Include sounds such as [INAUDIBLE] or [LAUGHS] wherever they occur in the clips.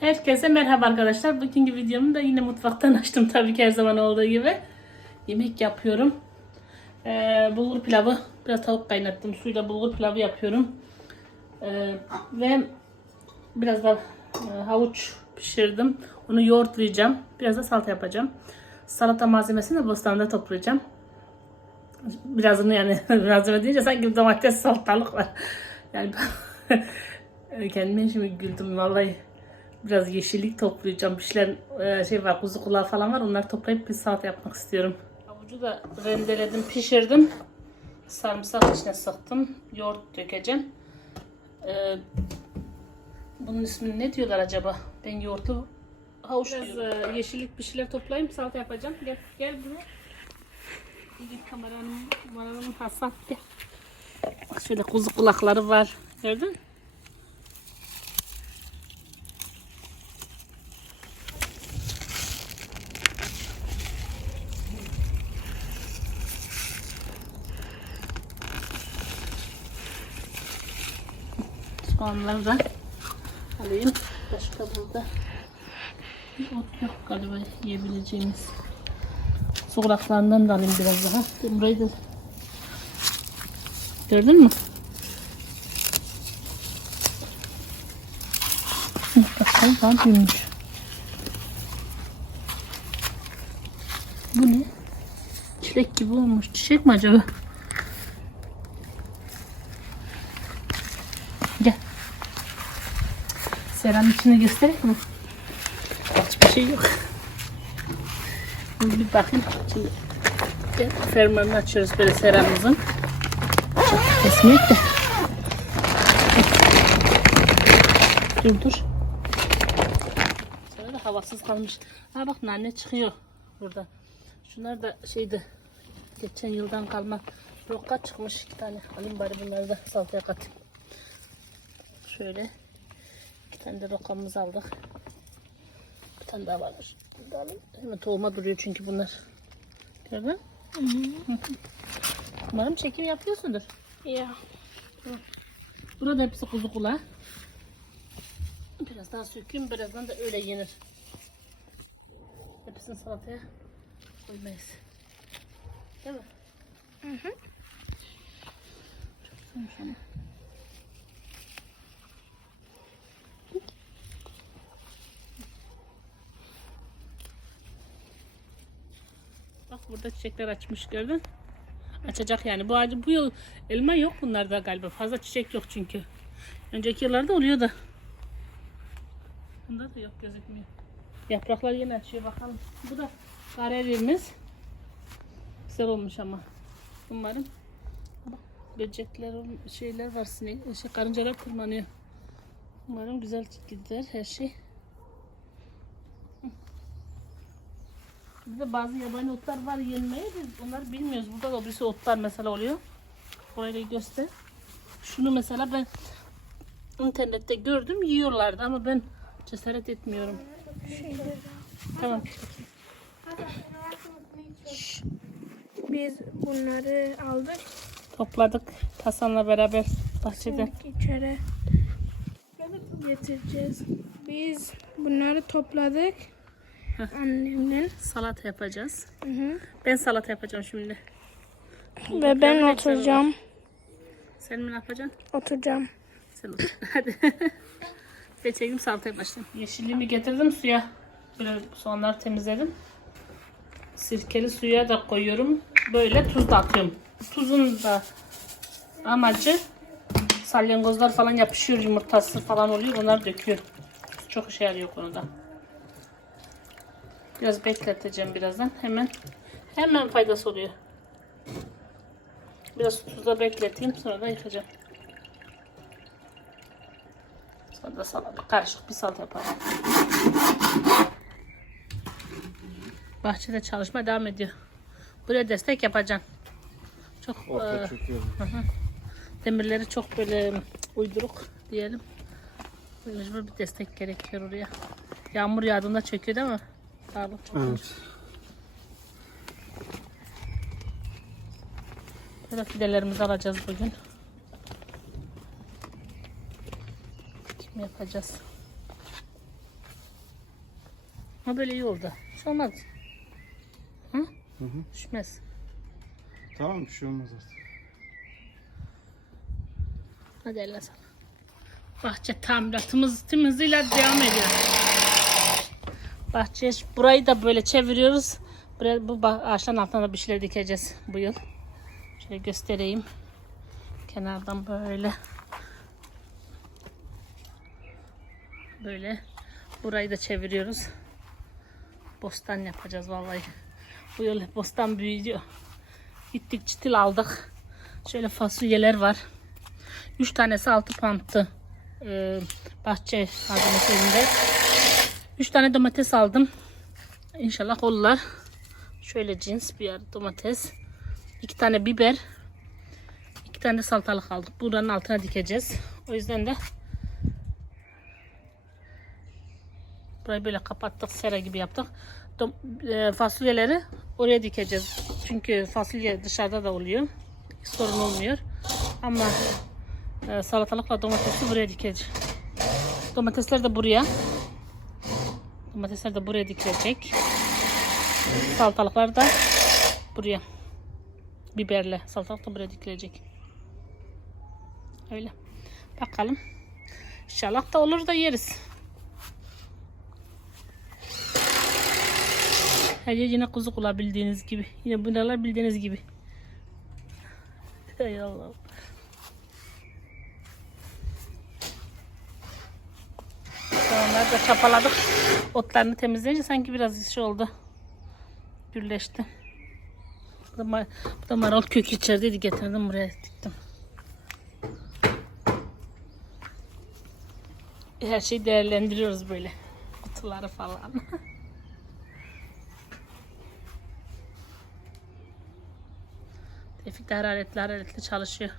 Herkese merhaba arkadaşlar. Bugünkü videomu da yine mutfaktan [LAUGHS] açtım tabii ki her zaman olduğu gibi. Yemek yapıyorum. Ee, bulgur pilavı, biraz tavuk kaynattım. Suyla bulgur pilavı yapıyorum. Ee, ve biraz da e, havuç pişirdim. Onu yoğurtlayacağım. Biraz da salata yapacağım. Salata malzemesini de bostanda toplayacağım. Birazını yani [LAUGHS] malzeme deyince sanki domates salatalık var. Yani [LAUGHS] kendime şimdi güldüm vallahi. Biraz yeşillik toplayacağım. Bir şeyler e, şey var kuzu kulağı falan var. Onları toplayıp bir salata yapmak istiyorum. Havucu da rendeledim, pişirdim. Sarımsak içine sıktım. Yoğurt dökeceğim. Ee, bunun ismini ne diyorlar acaba? Ben yoğurtlu havuç Biraz e, yeşillik bir şeyler toplayayım. Salata yapacağım. Gel, gel buraya. İyi kameranın, kameranın hasat gel. Bak şöyle kuzu kulakları var. Gördün mü? Soğanları da alayım. Başka burada ot yok galiba yiyebileceğimiz. Sokaklarından da alayım biraz daha. Burayı da gördün mü? Bakalım daha büyümüş. Bu ne? Çilek gibi olmuş. Çiçek mi acaba? Gel. Seranın içini göstereyim mi? Hiçbir şey yok. Bir bakın. Şimdi fermuarını açıyoruz böyle seramızın. Çok kesmeyek de. Dur dur. Sonra da havasız kalmış. Ha bak nane çıkıyor burada. Şunlar da şeydi. Geçen yıldan kalma roka çıkmış iki tane. Alayım bari bunları da salataya katayım. Şöyle. Tane de rokamızı aldık. Bir tane daha varmış. Hemen tohuma duruyor çünkü bunlar. Gördün? Hı. Umarım çekim yapıyorsundur. Ya. Burada hepsi kuzu kulağı. Biraz daha sökeyim. Birazdan da öyle yenir. Hepsini salataya koymayız. Değil mi? Hı hı. Çok güzelmiş ama. Burada çiçekler açmış gördün. Açacak yani. Bu ağacı bu yıl elma yok bunlarda galiba. Fazla çiçek yok çünkü. Önceki yıllarda oluyor da. Bunda da yok gözükmüyor. Yapraklar yine açıyor bakalım. Bu da karerimiz. Güzel olmuş ama. Umarım. Böcekler, şeyler var, sinek, şey, karıncalar tırmanıyor. Umarım güzel gider her şey. Bir de bazı yabani otlar var yenmeye biz onları bilmiyoruz. Burada da birisi otlar mesela oluyor. Orayı göster. Şunu mesela ben internette gördüm yiyorlardı ama ben cesaret etmiyorum. Tamam. Biz bunları aldık. Topladık Hasan'la beraber bahçeden. İçeri getireceğiz. Biz bunları topladık. Annemden. Salata yapacağız. Hı hı. Ben salata yapacağım şimdi. Ve ben ne oturacağım. Sen mi ne yapacaksın? Oturacağım. Sen otur. [LAUGHS] Hadi. Ve çekeyim salataya başlayayım. Yeşilliğimi getirdim suya. Böyle soğanları temizledim. Sirkeli suya da koyuyorum. Böyle tuz da atıyorum. Tuzun da amacı salyangozlar falan yapışıyor yumurtası falan oluyor. Onları döküyor. Çok işe yarıyor konuda. Biraz bekleteceğim birazdan. Hemen hemen faydası oluyor. Biraz tuzla bekleteyim sonra da yıkacağım. Sonra da salata, karışık bir salata yaparım. Bahçede çalışma devam ediyor. Buraya destek yapacağım. Çok Orta e, demirleri çok böyle uyduruk diyelim. Mecbur bir destek gerekiyor oraya. Yağmur yağdığında çöküyor değil mi? Çok Evet. Böyle fidelerimizi alacağız bugün. Kim yapacağız? Ha böyle iyi oldu. Hiç olmaz. Hı? Hı hı. Düşmez. Tamam bir şey olmaz artık. Hadi eline sağlık. Bahçe tamiratımız tüm hızıyla devam ediyor. Bahçe burayı da böyle çeviriyoruz. Buraya, bu ağaçların altına da bir şeyler dikeceğiz bu yıl. Şöyle göstereyim. Kenardan böyle. Böyle. Burayı da çeviriyoruz. Bostan yapacağız vallahi. Bu yıl bostan büyüyor. Gittik çitil aldık. Şöyle fasulyeler var. 3 tanesi 6 panttı. Ee, bahçe malzemesi. 3 tane domates aldım. İnşallah olurlar. Şöyle cins bir yer domates. 2 tane biber. 2 tane de salatalık aldık. Buranın altına dikeceğiz. O yüzden de burayı böyle kapattık. Sera gibi yaptık. Dom- e, fasulyeleri oraya dikeceğiz. Çünkü fasulye dışarıda da oluyor. Hiç sorun olmuyor. Ama ee, salatalıkla domatesi buraya dikeceğiz. Domatesler de buraya. Domatesler de buraya dikilecek. Salatalıklar da buraya. Biberle salatalık da buraya dikilecek. Öyle. Bakalım. İnşallah da olur da yeriz. Her yer yine kuzu kulağı bildiğiniz gibi. Yine bunlar bildiğiniz gibi. Hay Allah'ım. Onları da çapaladık. Otlarını temizleyince sanki biraz şey oldu. Gürleşti. Bu da, mar bu da marul kök içerideydi. Getirdim buraya diktim. Her şeyi değerlendiriyoruz böyle. Kutuları falan. [LAUGHS] Tevfik de hararetli hararetli çalışıyor.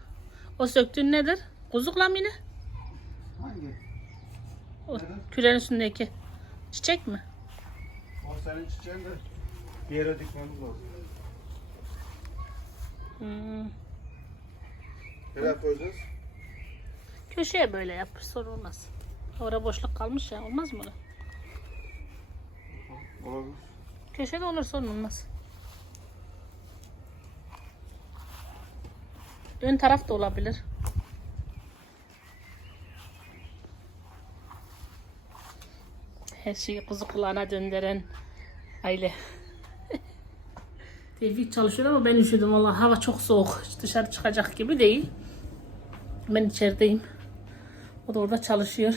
O söktüğün nedir? Kuzukla mı yine? Kürenin üstündeki. Çiçek mi? O senin çiçeğin de bir yere dikmemiz lazım. Hmm. Nereye koyacağız? Köşeye böyle yap. Sorun olmaz. Orada boşluk kalmış ya. Olmaz mı orada? Olabilir. Köşede olur sorun olmaz. Ön taraf da olabilir. Her şeyi kuzu kulağına döndüren aile. [LAUGHS] Tevfik çalışıyor ama ben üşüdüm. Vallahi hava çok soğuk. Dışarı çıkacak gibi değil. Ben içerideyim. O da orada çalışıyor.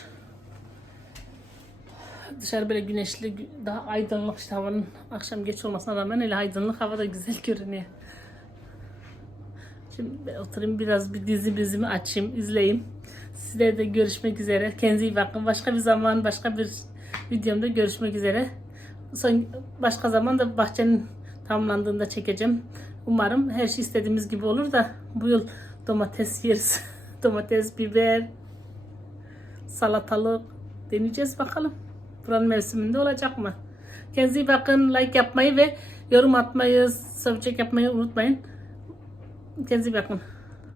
Dışarı böyle güneşli, daha aydınlık işte havanın akşam geç olmasına rağmen öyle aydınlık hava da güzel görünüyor. Şimdi oturayım biraz bir dizi bizimi açayım, izleyeyim. Sizlerle de görüşmek üzere. Kendinize iyi bakın. Başka bir zaman, başka bir videomda görüşmek üzere. Son, başka zaman da bahçenin tamamlandığında çekeceğim. Umarım her şey istediğimiz gibi olur da bu yıl domates yeriz. [LAUGHS] domates, biber, salatalık deneyeceğiz bakalım. Buranın mevsiminde olacak mı? Kendinize iyi bakın. Like yapmayı ve yorum atmayı, subject yapmayı unutmayın. Kendinize iyi bakın.